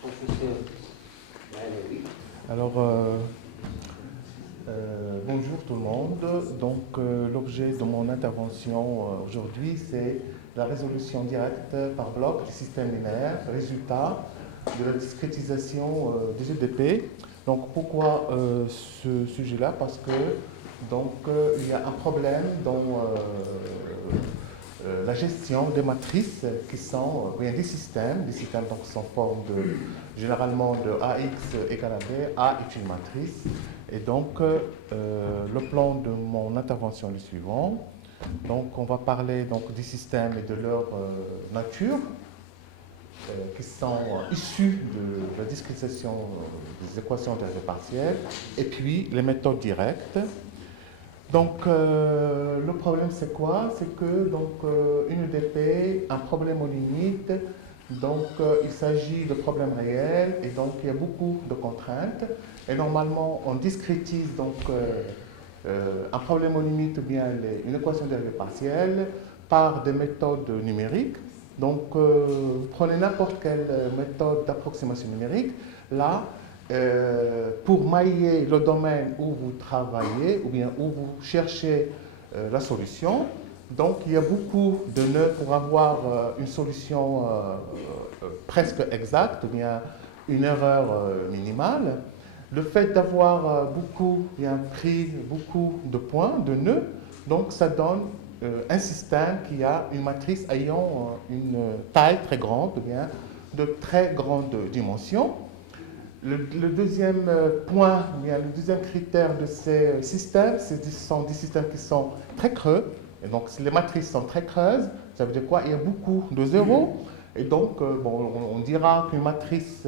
professeur Valérie. Alors, bonjour tout le monde. Donc, l'objet de mon intervention aujourd'hui, c'est la résolution directe par bloc du système linéaire, résultat de la discrétisation des UDP. Donc, pourquoi ce sujet-là? Parce que il y a un problème dans la gestion des matrices qui sont, bien des systèmes donc sont forme généralement de AX égale à B. A est une matrice. Et donc, le plan de mon intervention est le suivant. Donc, on va parler donc, des systèmes et de leur nature, qui sont issus de la discrétisation des équations dérivées partielles, et puis les méthodes directes. Donc, le problème, c'est quoi? C'est que, une UDP, un problème aux limites, il s'agit de problèmes réels, et donc, il y a beaucoup de contraintes. Et normalement, on discrétise, un problème aux limites, ou bien une équation dérivée partielle, par des méthodes numériques. Donc, vous prenez n'importe quelle méthode d'approximation numérique. Là, pour mailler le domaine où vous travaillez ou bien où vous cherchez la solution. Donc, il y a beaucoup de nœuds pour avoir une solution presque exacte ou bien une erreur minimale. Le fait d'avoir pris beaucoup de points, de nœuds, donc ça donne un système qui a une matrice ayant une taille très grande ou bien de très grande dimension. Le deuxième point, le deuxième critère de ces systèmes, ce sont des systèmes qui sont très creux. Et donc, si les matrices sont très creuses, ça veut dire quoi? Il y a beaucoup de zéros. Et donc, on dira qu'une matrice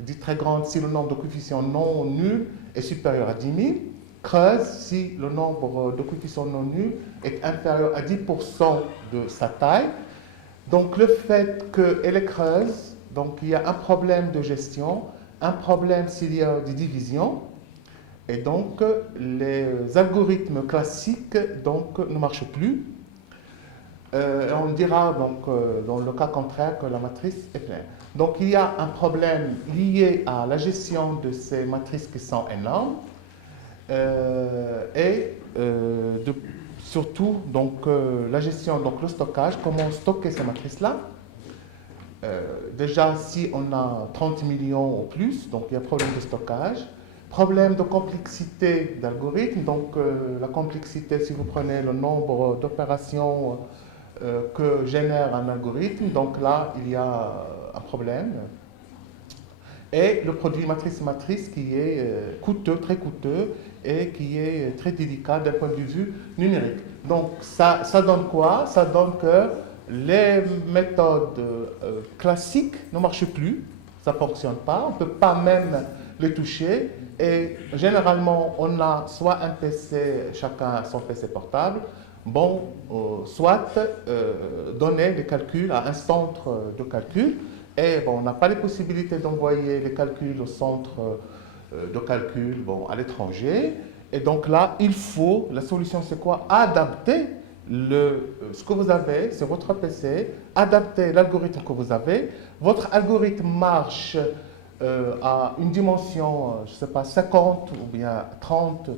dit très grande si le nombre de coefficients non nuls est supérieur à 10 000. Creuse si le nombre de coefficients non nuls est inférieur à 10% de sa taille. Donc, le fait qu'elle est creuse, donc il y a un problème de gestion, un problème s'il y a des divisions, et donc les algorithmes classiques ne marchent plus. On dira dans le cas contraire que la matrice est pleine. Donc il y a un problème lié à la gestion de ces matrices qui sont énormes, surtout la gestion, le stockage, comment stocker ces matrices-là. Déjà, si on a 30 millions ou plus, donc il y a problème de stockage. Problème de complexité d'algorithme. La complexité, si vous prenez le nombre d'opérations que génère un algorithme, donc là, il y a un problème. Et le produit matrice-matrice qui est coûteux, très coûteux, et qui est très délicat d'un point de vue numérique. Donc, ça donne quoi? Ça donne que les méthodes classiques ne marchent plus, ça ne fonctionne pas, on ne peut pas même les toucher. Et généralement, on a soit un PC, chacun son PC portable, soit donner des calculs à un centre de calcul. Et on n'a pas les possibilités d'envoyer les calculs au centre de calcul à l'étranger. Et donc là, la solution c'est quoi? Adapter ce que vous avez sur votre PC, adapter l'algorithme que vous avez. Votre algorithme marche à une dimension, je ne sais pas, 50 ou bien 30,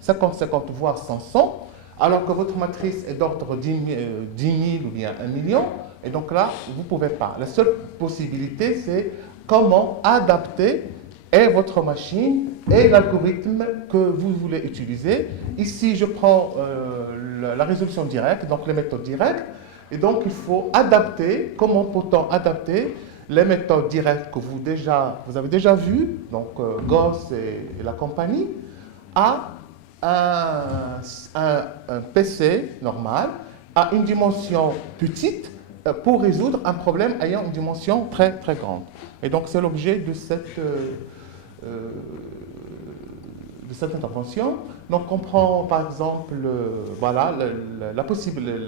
50, voire 100, alors que votre matrice est d'ordre 10 000 ou bien 1 million. Et donc là, vous ne pouvez pas. La seule possibilité, c'est comment adapter votre machine et l'algorithme que vous voulez utiliser. Ici, je prends la résolution directe, donc les méthodes directes. Et donc, il faut adapter. Comment peut-on adapter les méthodes directes que vous avez déjà vues, Gauss et la compagnie, à un PC normal, à une dimension petite, pour résoudre un problème ayant une dimension très, très grande. Et donc, c'est l'objet de cette intervention. Donc, on prend par exemple,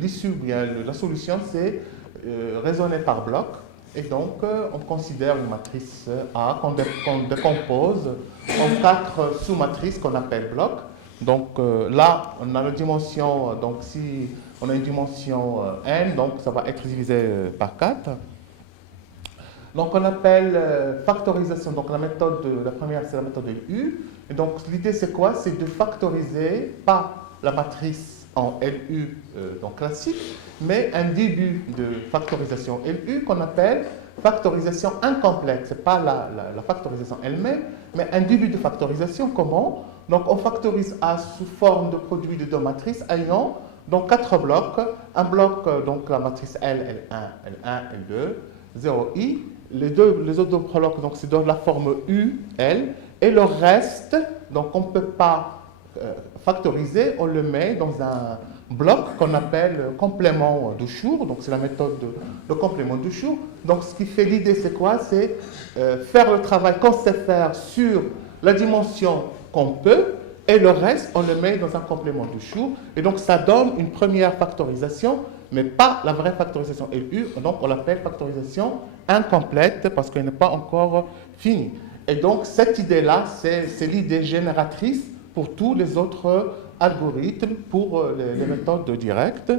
l'issue, la solution, c'est raisonner par bloc. Et donc, on considère une matrice A qu'on décompose en 4 sous-matrices qu'on appelle blocs. Donc, là, on a la dimension, si on a une dimension n, donc ça va être divisé par 4. Donc on appelle factorisation, donc la première c'est la méthode LU. Et donc l'idée c'est quoi? C'est de factoriser pas la matrice en LU donc classique, mais un début de factorisation LU qu'on appelle factorisation incomplète. Ce n'est pas la factorisation elle-même, mais un début de factorisation. Comment? Donc on factorise A sous forme de produit de deux matrices ayant donc 4 blocs. Un bloc, donc la matrice L, L1, L1, L2, 0i. Les autres blocs, donc c'est dans la forme U, L. Et le reste, donc on ne peut pas factoriser, on le met dans un bloc qu'on appelle complément de Schur. Donc c'est la méthode de complément de Schur. Donc ce qui fait l'idée, c'est quoi? C'est faire le travail qu'on sait faire sur la dimension qu'on peut, et le reste, on le met dans un complément de Schur. Et donc ça donne une première factorisation, mais pas la vraie factorisation LU. Donc on l'appelle factorisation incomplète parce qu'elle n'est pas encore finie. Et donc cette idée-là, c'est l'idée génératrice pour tous les autres algorithmes, pour les méthodes directes.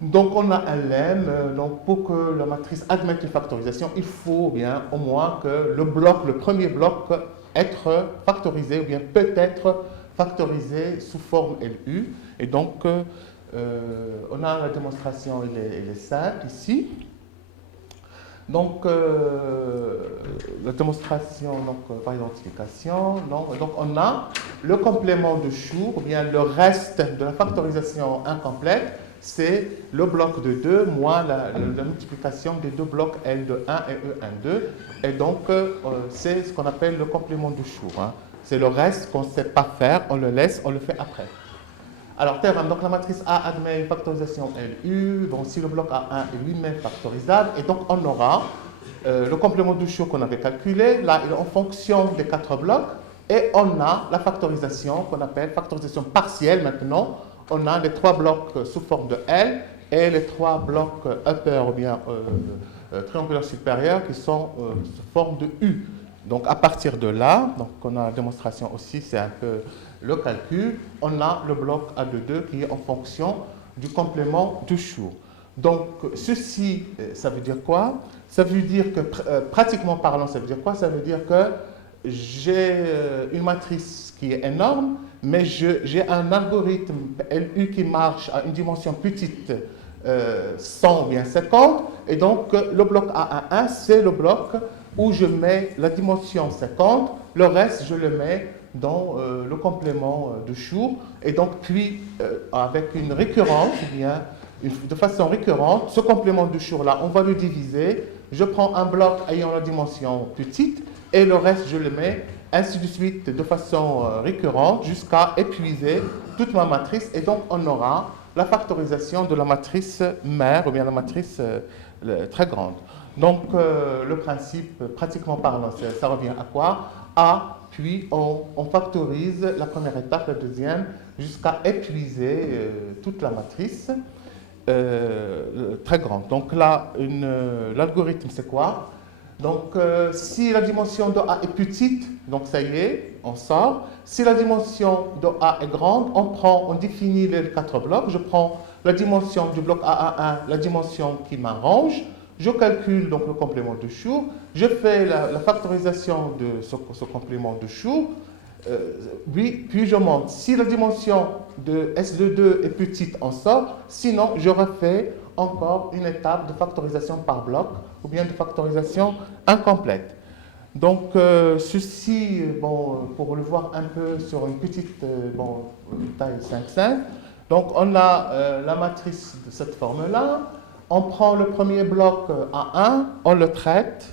Donc on a un lemme, donc pour que la matrice admette une factorisation, il faut bien au moins que le premier bloc, être factorisé ou bien peut être factorisé sous forme LU. Et donc on a la démonstration, elle est simple ici. Donc, la démonstration donc, par identification. Donc, on a le complément de Schur, ou bien le reste de la factorisation incomplète, c'est le bloc de 2 moins la multiplication des deux blocs L de 1 et E1, 2. Et donc, c'est ce qu'on appelle le complément de Schur. Hein. C'est le reste qu'on ne sait pas faire, on le laisse, on le fait après. Alors, théorème, donc la matrice A admet une factorisation LU. Bon, si le bloc A1 est lui-même factorisable, et donc on aura le complément de Schur qu'on avait calculé. Là, il est en fonction des 4 blocs. Et on a la factorisation qu'on appelle factorisation partielle maintenant. On a les 3 blocs sous forme de L et les 3 blocs upper ou bien triangulaire supérieur qui sont sous forme de U. Donc, à partir de là, donc on a la démonstration aussi, c'est un peu le calcul, on a le bloc A22 qui est en fonction du complément de Schur. Donc, ceci, ça veut dire quoi? Ça veut dire que, pratiquement parlant, ça veut dire quoi? Ça veut dire que j'ai une matrice qui est énorme, mais j'ai un algorithme LU qui marche à une dimension petite, 100 ou bien 50, et donc le bloc A11, c'est le bloc où je mets la dimension 50, le reste, je le mets dans le complément de Schur, et donc puis avec une récurrence, eh bien, de façon récurrente, ce complément de Schur-là, on va le diviser, je prends un bloc ayant la dimension petite, et le reste, je le mets, ainsi de suite, de façon récurrente, jusqu'à épuiser toute ma matrice, et donc on aura la factorisation de la matrice mère, ou bien la matrice très grande. Donc, le principe, pratiquement parlant, ça revient à quoi? A, puis on factorise la première étape, la deuxième, jusqu'à épuiser toute la matrice très grande. Donc là, l'algorithme, c'est quoi? Donc, si la dimension de A est petite, donc ça y est, on sort. Si la dimension de A est grande, on définit les 4 blocs. Je prends la dimension du bloc A1, la dimension qui m'arrange. Je calcule donc le complément de Schur, je fais la factorisation de ce complément de Schur, puis je monte. Si la dimension de S22 est petite, on sort, sinon je refais encore une étape de factorisation par bloc ou bien de factorisation incomplète. Donc ceci, bon, pour le voir un peu sur une petite taille 5,5, donc on a la matrice de cette forme-là. On prend le premier bloc A1, on le traite,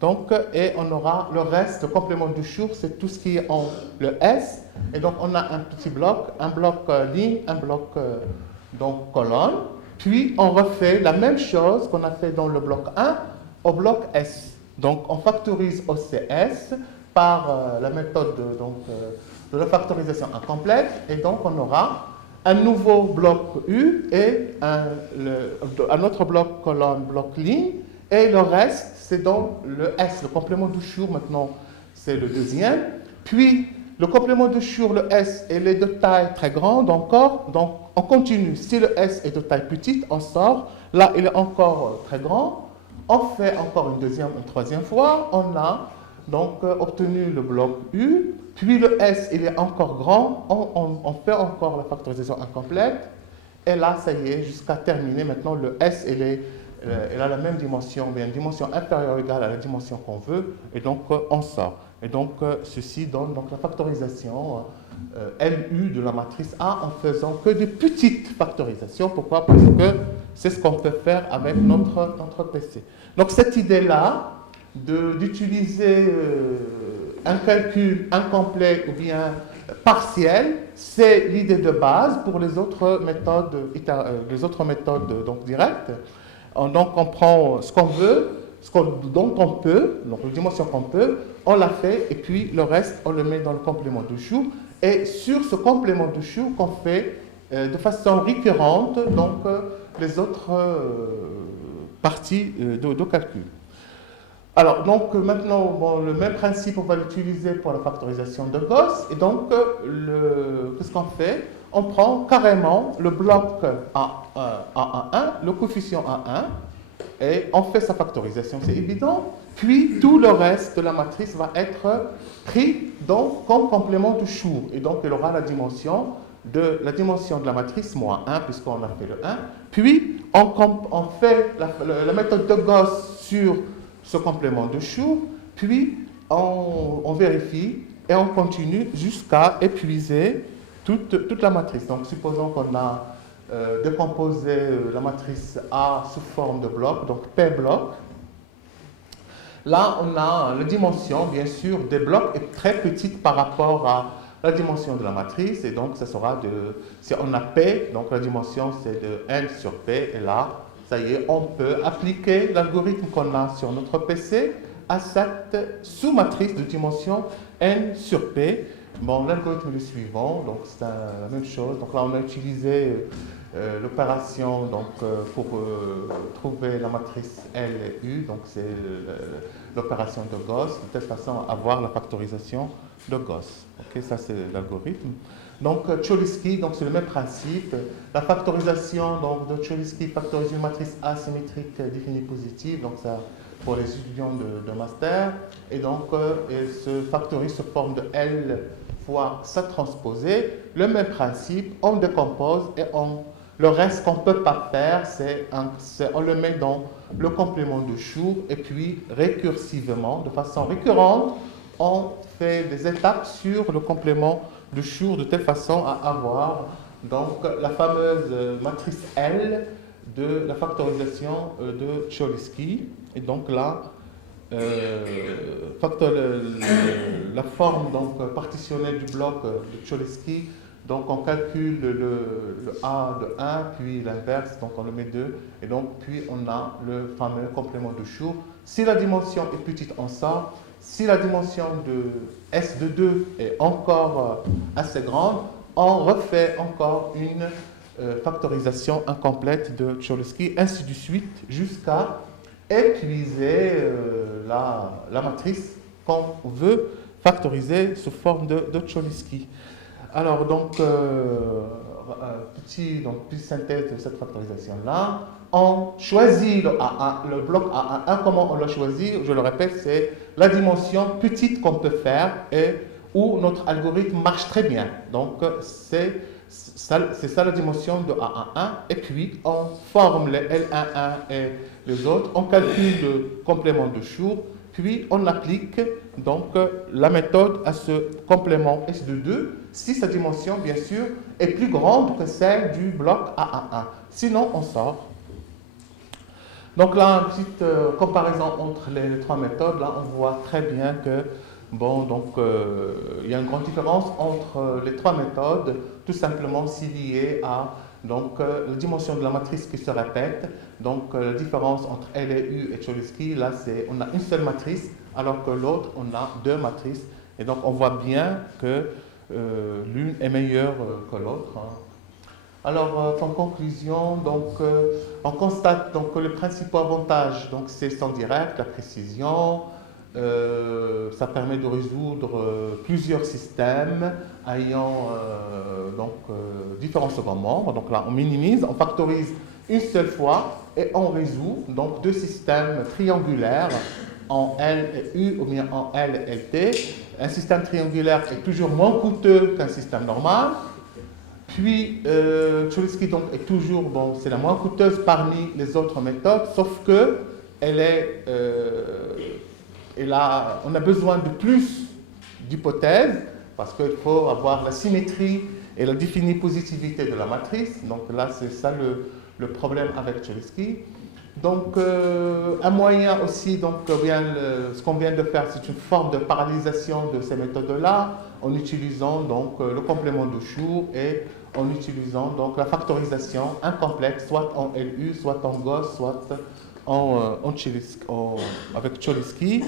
donc, et on aura le reste, le complément de Schur, c'est tout ce qui est en le S. Et donc, on a un petit bloc, un bloc ligne, un bloc donc, colonne. Puis, on refait la même chose qu'on a fait dans le bloc 1 au bloc S. Donc, on factorise au CS par la méthode de la factorisation incomplète. Et donc, on aura un nouveau bloc U et un autre bloc colonne, bloc ligne, et le reste, c'est dans le S, le complément de Schur, maintenant, c'est le deuxième. Puis, le complément de Schur, le S, il est de taille très grande encore, donc on continue. Si le S est de taille petite, on sort. Là, il est encore très grand. On fait encore une troisième fois, on a donc obtenu le bloc U, puis le S, il est encore grand, on fait encore la factorisation incomplète, et là, ça y est, jusqu'à terminer, maintenant le S, elle a la même dimension, bien une dimension inférieure ou égale à la dimension qu'on veut, et donc on sort. Et donc ceci donne donc la factorisation LU de la matrice A en faisant que des petites factorisations. Pourquoi? Parce que c'est ce qu'on peut faire avec notre PC. Donc cette idée-là, d'utiliser un calcul incomplet ou bien partiel, c'est l'idée de base pour les autres méthodes donc directes. Donc on prend ce qu'on veut, dont on peut, donc la dimension qu'on peut, on la fait et puis le reste on le met dans le complément de Choux. Et sur ce complément de Choux qu'on fait de façon récurrente donc les autres parties de calcul. Alors, donc maintenant, bon, le même principe, on va l'utiliser pour la factorisation de Gauss. Et donc, qu'est-ce qu'on fait? On prend carrément le bloc A1, le coefficient A1, et on fait sa factorisation, c'est évident. Puis, tout le reste de la matrice va être pris donc, comme complément de Choux. Et donc, il aura la dimension de la matrice moins 1, puisqu'on a fait le 1. Puis, on fait la méthode de Gauss sur ce complément de Choux, puis on vérifie et on continue jusqu'à épuiser toute la matrice. Donc, supposons qu'on a décomposé la matrice A sous forme de bloc, donc P bloc. Là, on a la dimension, bien sûr, des blocs est très petite par rapport à la dimension de la matrice, et donc ça sera si on a P, donc la dimension c'est de N sur P, et là, ça y est, on peut appliquer l'algorithme qu'on a sur notre PC à cette sous-matrice de dimension N sur P. Bon, l'algorithme est le suivant, donc c'est la même chose. Donc là, on a utilisé l'opération pour trouver la matrice L et U, donc c'est l'opération de Gauss, de telle façon à avoir la factorisation de Gauss. Ok, ça c'est l'algorithme. Donc Cholesky, donc c'est le même principe. La factorisation donc, de Cholesky factorise une matrice asymétrique définie positive, donc ça pour les étudiants de master, et donc elle se factorise sous forme de L fois sa transposée. Le même principe, on décompose et le reste qu'on ne peut pas faire, on le met dans le complément de Choux et puis récursivement, de façon récurrente, on fait des étapes sur le complément de Choux de telle façon à avoir donc la fameuse matrice L de la factorisation de Cholesky. Et donc là, la forme donc, partitionnelle du bloc de Cholesky, donc on calcule le A de 1, puis l'inverse, donc on le met 2, et donc puis on a le fameux complément de Choux. Si la dimension est petite, on sort. Si la dimension de S de 2 est encore assez grande, on refait encore une factorisation incomplète de Cholesky, ainsi de suite, jusqu'à épuiser la matrice qu'on veut factoriser sous forme de Cholesky. Alors, donc, petite synthèse de cette factorisation-là. On choisit le bloc A1. Comment on l'a choisi? Je le répète, c'est la dimension petite qu'on peut faire et où notre algorithme marche très bien. Donc, c'est ça la dimension de A11. Et puis, on forme les L11 et les autres. On calcule le complément de Choux. Puis, on applique donc la méthode à ce complément S de 2 si sa dimension, bien sûr, est plus grande que celle du bloc A11. Sinon, on sort. Donc là, une petite comparaison entre les trois méthodes. Là, on voit très bien que, bon, donc, il y a une grande différence entre les trois méthodes, tout simplement si liée à donc, la dimension de la matrice qui se répète. Donc, la différence entre L et U et Cholesky, là, on a une seule matrice, alors que l'autre, on a deux matrices. Et donc, on voit bien que l'une est meilleure que l'autre. Hein. Alors, en conclusion, donc, on constate donc, que le principal avantage, c'est son direct, la précision. Ça permet de résoudre plusieurs systèmes ayant différents second membres. Donc là, on minimise, on factorise une seule fois et on résout donc deux systèmes triangulaires en L et U ou bien en L et T. Un système triangulaire est toujours moins coûteux qu'un système normal. Puis, Cholesky donc est toujours, bon, c'est la moins coûteuse parmi les autres méthodes, sauf que on a besoin de plus d'hypothèses, parce qu'il faut avoir la symétrie et la définie positivité de la matrice. Donc là, c'est ça le problème avec Cholesky. Donc, un moyen aussi, donc, ce qu'on vient de faire, c'est une forme de parallélisation de ces méthodes-là, en utilisant donc le complément de Schur et en utilisant donc la factorisation incomplète, soit en LU, soit en Gauss, soit avec Cholesky.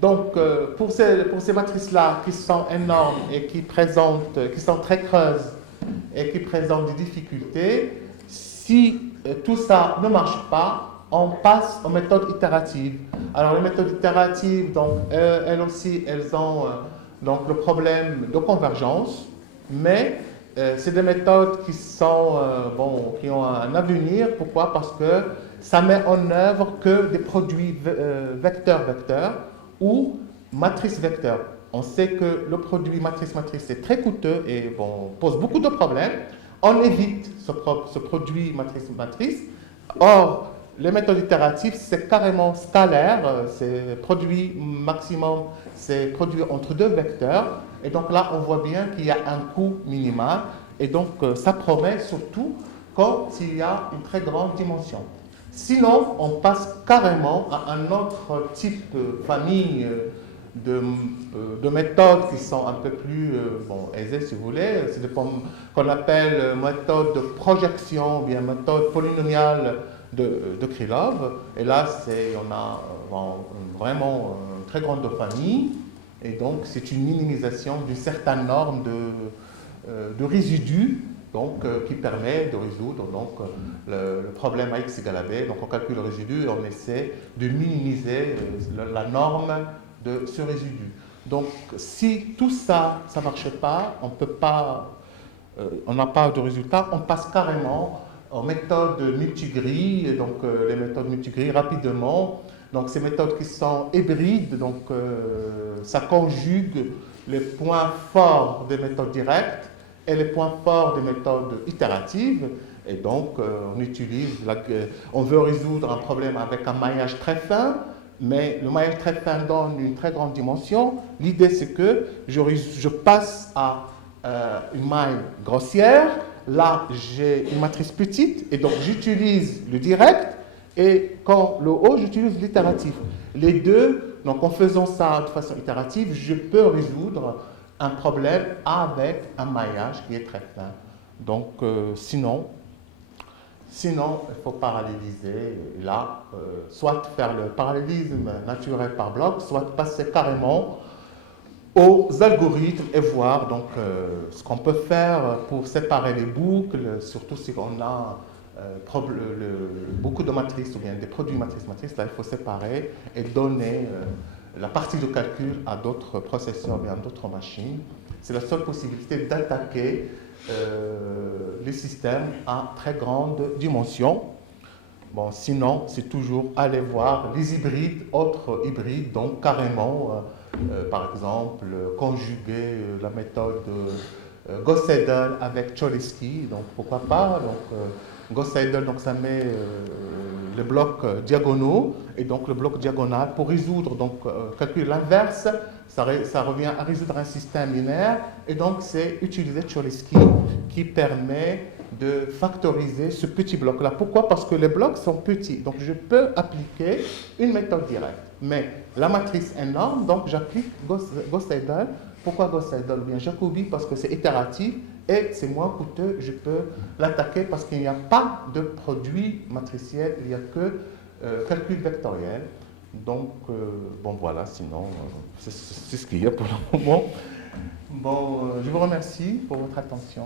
Donc, pour ces matrices-là qui sont énormes et qui sont très creuses et qui présentent des difficultés, si tout ça ne marche pas, on passe aux méthodes itératives. Alors, les méthodes itératives, donc, elles aussi, elles ont donc, le problème de convergence, mais c'est des méthodes qui ont un avenir. Pourquoi? Parce que ça met en œuvre que des produits vecteur-vecteur ou matrice-vecteur. On sait que le produit matrice-matrice est très coûteux et pose beaucoup de problèmes. On évite ce produit matrice-matrice. Or, les méthodes itératives, c'est carrément scalaire. C'est produit maximum, c'est produit entre deux vecteurs. Et donc là, on voit bien qu'il y a un coût minimal. Et donc, ça promet surtout quand il y a une très grande dimension. Sinon, on passe carrément à un autre type de famille de méthodes qui sont un peu plus aisées, si vous voulez. C'est qu'on appelle méthode de projection ou bien méthode polynomiale de Krylov. Et là, on a vraiment une très grande famille. Et donc, c'est une minimisation d'une certaine norme de résidus donc, qui permet de résoudre donc, le problème AX égale à B. Donc, on calcule le résidu et on essaie de minimiser la norme de ce résidu. Donc, si tout ça, ça ne marche pas, on n'a pas de résultat, on passe carrément aux méthodes multigrilles. Et donc, les méthodes multigrilles, rapidement. Donc, ces méthodes qui sont hybrides, donc, ça conjugue les points forts des méthodes directes et les points forts des méthodes itératives. Et donc, on veut résoudre un problème avec un maillage très fin, mais le maillage très fin donne une très grande dimension. L'idée, c'est que je passe à une maille grossière. Là, j'ai une matrice petite, et donc j'utilise le direct, et quand le haut, j'utilise l'itératif. Les deux, donc en faisant ça de façon itérative, je peux résoudre un problème avec un maillage qui est très fin. Donc, sinon, il faut paralléliser. Là, soit faire le parallélisme naturel par bloc, soit passer carrément aux algorithmes et voir donc, ce qu'on peut faire pour séparer les boucles, surtout si on a beaucoup de matrices ou bien des produits matrice-matrice. Là, il faut séparer et donner la partie de calcul à d'autres processeurs et à d'autres machines. C'est la seule possibilité d'attaquer les systèmes à très grande dimension. Bon, sinon, c'est toujours aller voir les hybrides, autres hybrides, donc carrément, par exemple, conjuguer la méthode Gauss-Seidel avec Cholesky, donc pourquoi pas. Donc, Gauss-Seidel, donc ça met les blocs diagonaux, et donc le bloc diagonal, pour résoudre, donc calculer l'inverse, ça revient à résoudre un système linéaire, et donc c'est utiliser Cholesky qui permet de factoriser ce petit bloc-là. Pourquoi? Parce que les blocs sont petits, donc je peux appliquer une méthode directe. Mais la matrice est énorme, donc j'applique Gauss-Seidel. Pourquoi Gauss-Seidel? Bien Jacobi, parce que c'est itératif et c'est moins coûteux. Je peux l'attaquer parce qu'il n'y a pas de produit matriciel, il n'y a que calcul vectoriel. Donc, bon voilà, sinon, c'est ce qu'il y a pour le moment. Bon, je vous remercie pour votre attention.